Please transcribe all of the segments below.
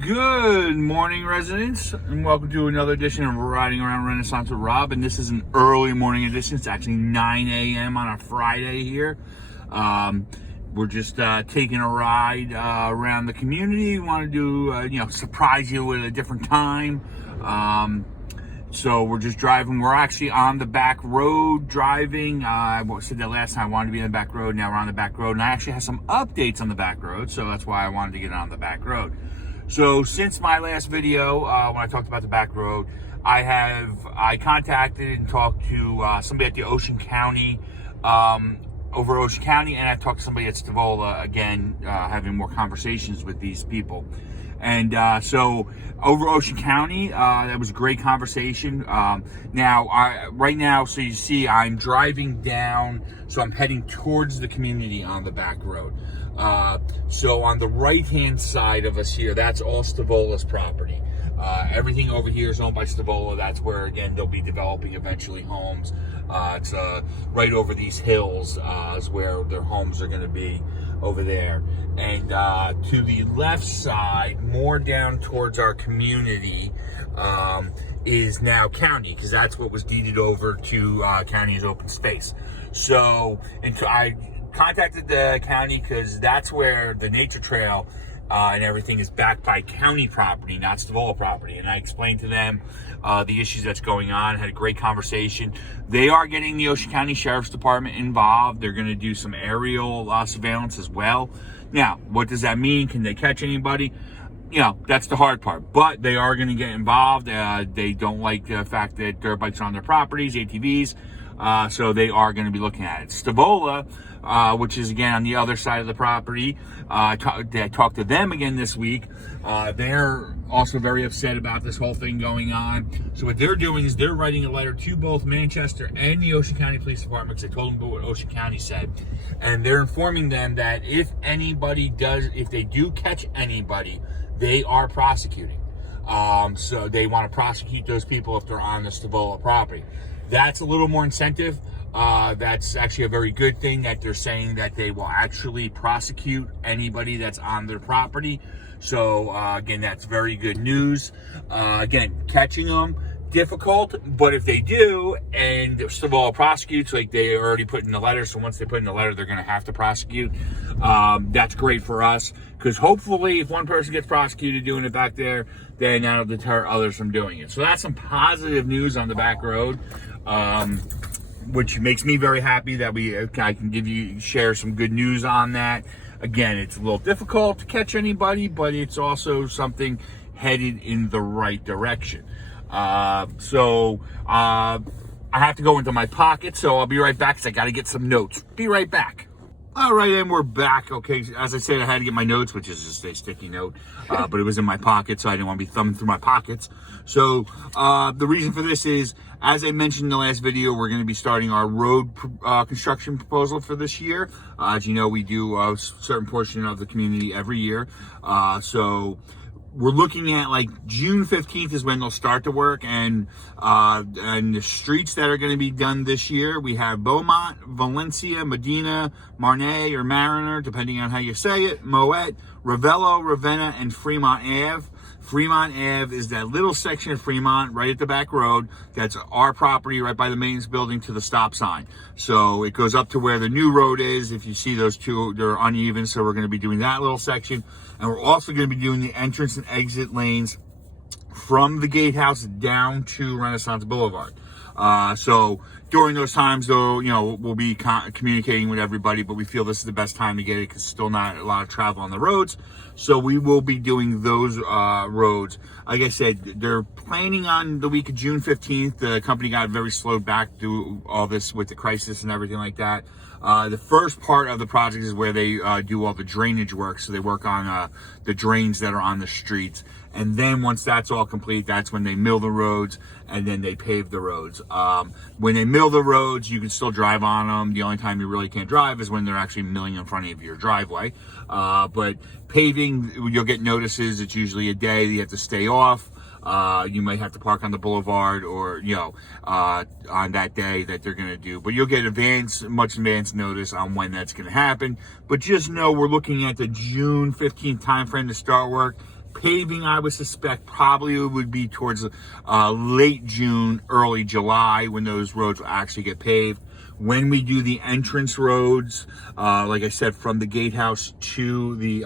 Good morning, residents, and welcome to another edition of Riding Around Renaissance with Rob. And this is an early morning edition. It's actually 9 a.m. on a Friday here. We're just taking a ride around the community. We want to do, surprise you with a different time. So we're just driving. We're actually on the back road driving. I said that last time I wanted to be on the back road. Now we're on the back road, and I actually have some updates on the back road. So that's why I wanted to get on the back road. So since my last video, when I talked about the back road, I contacted and talked to somebody at the Ocean County, over Ocean County, and I talked to somebody at Stavola, again, having more conversations with these people. And so over Ocean County, that was a great conversation. Right now, so you see, I'm driving down, so I'm heading towards the community on the back road. So on the right-hand side of us here, that's all Stavola's property. Everything over here is owned by Stavola. That's where, again, they'll be developing eventually homes. It's right over these hills is where their homes are going to be over there. And to the left side, more down towards our community, is now county, because that's what was deeded over to county as open space. So, I contacted the county because that's where the nature trail and everything is backed by county property, not Stavola property. And I explained to them the issues that's going on, had a great conversation. They are getting the Ocean County Sheriff's Department involved. They're going to do some aerial surveillance as well. Now, what does that mean? Can they catch anybody? That's the hard part, but they are going to get involved. They don't like the fact that dirt bikes are on their properties, ATVs, so they are going to be looking at it. Stavola, which is again on the other side of the property, I talked to them again this week. They're also very upset about this whole thing going on. So what they're doing is they're writing a letter to both Manchester and the Ocean County Police Department, because I told them what Ocean County said, and they're informing them that if they do catch anybody, they are prosecuting. So they want to prosecute those people if they're on the Stavola property. That's a little more incentive. That's actually a very good thing that they're saying that they will actually prosecute anybody that's on their property. So again, that's very good news. Again, catching them, difficult, but if they do and Stavola prosecutes, like they already put in the letter, so once they put in the letter, they're going to have to prosecute. That's great for us, because hopefully if one person gets prosecuted doing it back there, then that'll deter others from doing it. So that's some positive news on the back road, which makes me very happy that I can share some good news on that. Again, it's a little difficult to catch anybody, but it's also something headed in the right direction. So I have to go into my pocket, so I'll be right back, because I got to get some notes. Be right back. All right, and we're back. Okay, as I said, I had to get my notes, which is just a sticky note, but it was in my pocket, so I didn't want to be thumbing through my pockets. So the reason for this is, as I mentioned in the last video, we're going to be starting our road construction proposal for this year. As you know, we do a certain portion of the community every year. So we're looking at like June 15th is when they'll start the work, and the streets that are going to be done this year, we have Beaumont, Valencia, Medina, Marne or Mariner, depending on how you say it, Moet, Ravello, Ravenna, and Fremont Ave. Fremont Ave is that little section of Fremont right at the back road. That's our property right by the maintenance building to the stop sign. So it goes up to where the new road is. If you see those two, they're uneven. So we're going to be doing that little section. And we're also going to be doing the entrance and exit lanes from the gatehouse down to Renaissance Boulevard. So during those times, though, we'll be communicating with everybody, but we feel this is the best time to get it, because still not a lot of travel on the roads. So we will be doing those roads. Like I said, they're planning on the week of June 15th. The company got very slowed back through all this with the crisis and everything like that. The first part of the project is where they do all the drainage work. So they work on the drains that are on the streets. And then once that's all complete, that's when they mill the roads, and then they pave the roads. When they mill the roads, you can still drive on them. The only time you really can't drive is when they're actually milling in front of your driveway. But paving, you'll get notices. It's usually a day that you have to stay off. You might have to park on the boulevard, or on that day that they're going to do, but you'll get much advance notice on when that's going to happen. But just know we're looking at the June 15th time frame to start work. Paving, I would suspect, probably would be towards late June, early July, when those roads will actually get paved. When we do the entrance roads, like I said, from the gatehouse to the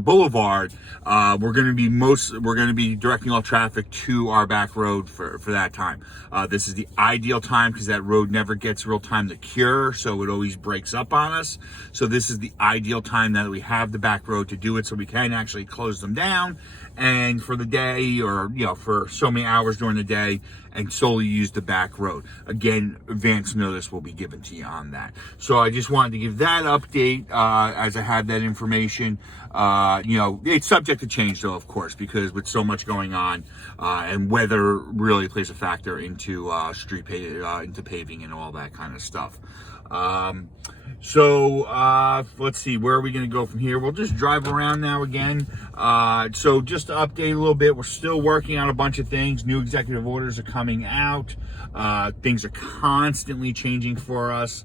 boulevard, we're going to be directing all traffic to our back road for that time. This is the ideal time because that road never gets real time to cure, so it always breaks up on us. So this is the ideal time now that we have the back road to do it, so we can actually close them down and for the day, or for so many hours during the day, and solely use the back road. Again, advance notice will be given to you on that. So I just wanted to give that update as I have that information. It's subject to change though, of course, because with so much going on, and weather really plays a factor into into paving and all that kind of stuff. Let's see, where are we going to go from here? We'll just drive around now again. So just to update a little bit, we're still working on a bunch of things. New executive orders are coming out. Things are constantly changing for us.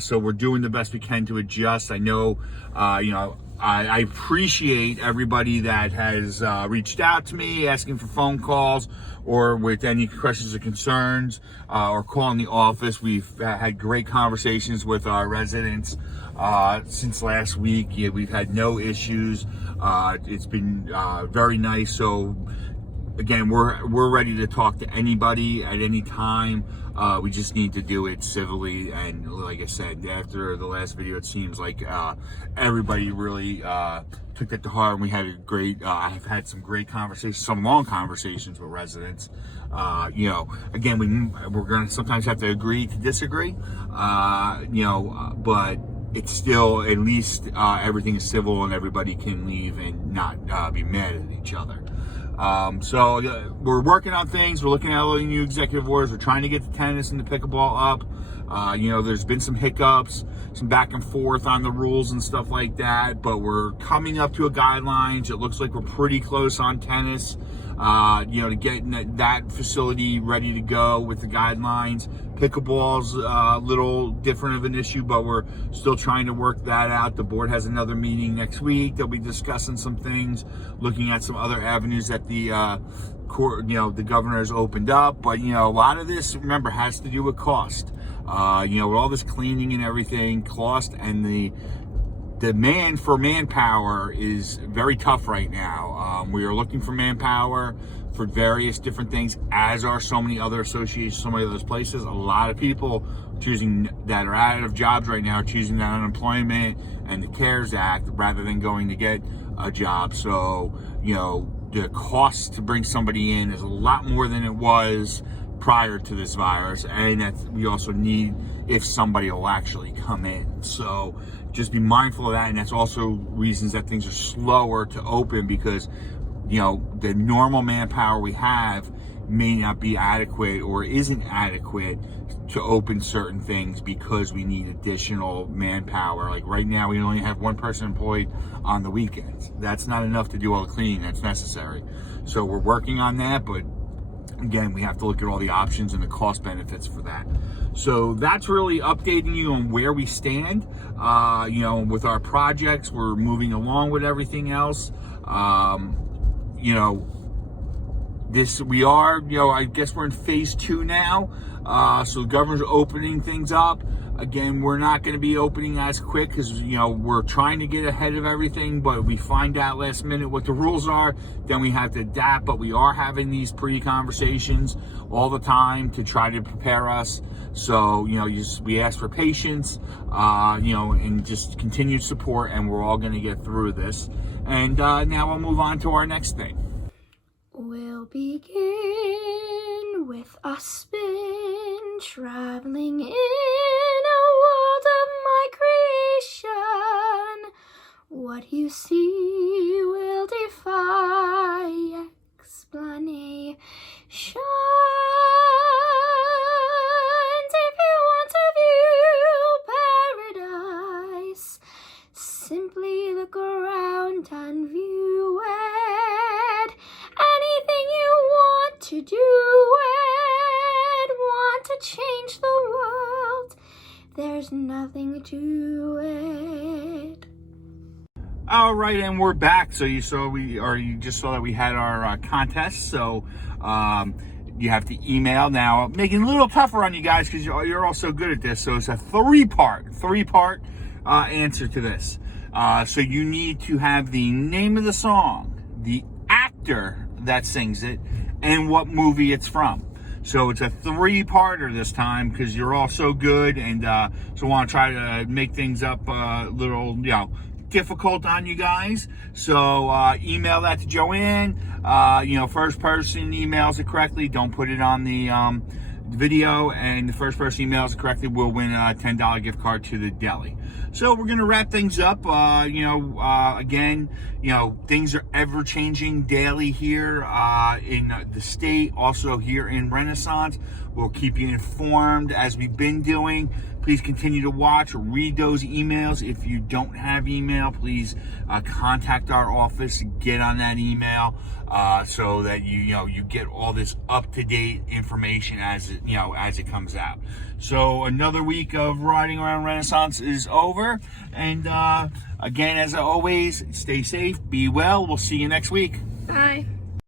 So we're doing the best we can to adjust. I know, I appreciate everybody that has reached out to me asking for phone calls or with any questions or concerns, or calling the office. We've had great conversations with our residents since last week. Yeah, we've had no issues. It's been very nice. So again, we're ready to talk to anybody at any time. We just need to do it civilly, and like I said, after the last video, it seems like everybody really took that to heart, and we had a great, I've had some great conversations, some long conversations with residents. Again, we're going to sometimes have to agree to disagree, but it's still, at least everything is civil and everybody can leave and not be mad at each other. So we're working on things. We're looking at all the new executive orders. We're trying to get the tennis and the pickleball up. There's been some hiccups, some back and forth on the rules and stuff like that, but we're coming up to a guidelines. It looks like we're pretty close on tennis, to getting that facility ready to go with the guidelines. Pickleball's a little different of an issue, but we're still trying to work that out. The board has another meeting next week. They'll be discussing some things, looking at some other avenues that the court, the governor has opened up. But, a lot of this, remember, has to do with cost. With all this cleaning and everything, cost and the demand for manpower is very tough right now. We are looking for manpower for various different things, as are so many other associations, so many other places. A lot of people that are out of jobs right now are choosing that unemployment and the CARES Act rather than going to get a job. So, the cost to bring somebody in is a lot more than it was prior to this virus, and that we also need if somebody will actually come in. So just be mindful of that, and that's also reasons that things are slower to open, because the normal manpower we have may not be adequate or isn't adequate to open certain things because we need additional manpower. Like right now, we only have one person employed on the weekends. That's not enough to do all the cleaning that's necessary. So we're working on that, but again, we have to look at all the options and the cost benefits for that. So that's really updating you on where we stand. With our projects, we're moving along with everything else. I guess we're in phase 2 now. So the governor's opening things up. Again, we're not going to be opening as quick because, we're trying to get ahead of everything, but we find out last minute what the rules are, then we have to adapt. But we are having these pre-conversations all the time to try to prepare us. So, we ask for patience, and just continued support, and we're all going to get through this. And now we'll move on to our next thing. We'll begin with a spin, traveling in a world of my creation. What you see will defy explanation. If you want to view paradise, simply look around and view it. Anything you want to do it, want to change the world, there's nothing to it. All right, and we're back. So you just saw that we had our contest. So you have to email now, making it a little tougher on you guys because you're all so good at this. So it's a three-part answer to this. So you need to have the name of the song, the actor that sings it, and what movie it's from. So it's a three-parter this time because you're all so good, and so I want to try to make things up a little, difficult on you guys. So email that to Joanne. First person emails it correctly. Don't put it on the video, and the first person emails it correctly will win a $10 gift card to the deli. So we're gonna wrap things up. Again, things are ever changing daily here in the state, also here in Renaissance. We'll keep you informed as we've been doing. Please continue to watch or read those emails. If you don't have email, please contact our office, get on that email so that you get all this up-to-date information as it comes out. So another week of riding around Renaissance is over, and again, as always, stay safe, be well. We'll see you next week. Bye.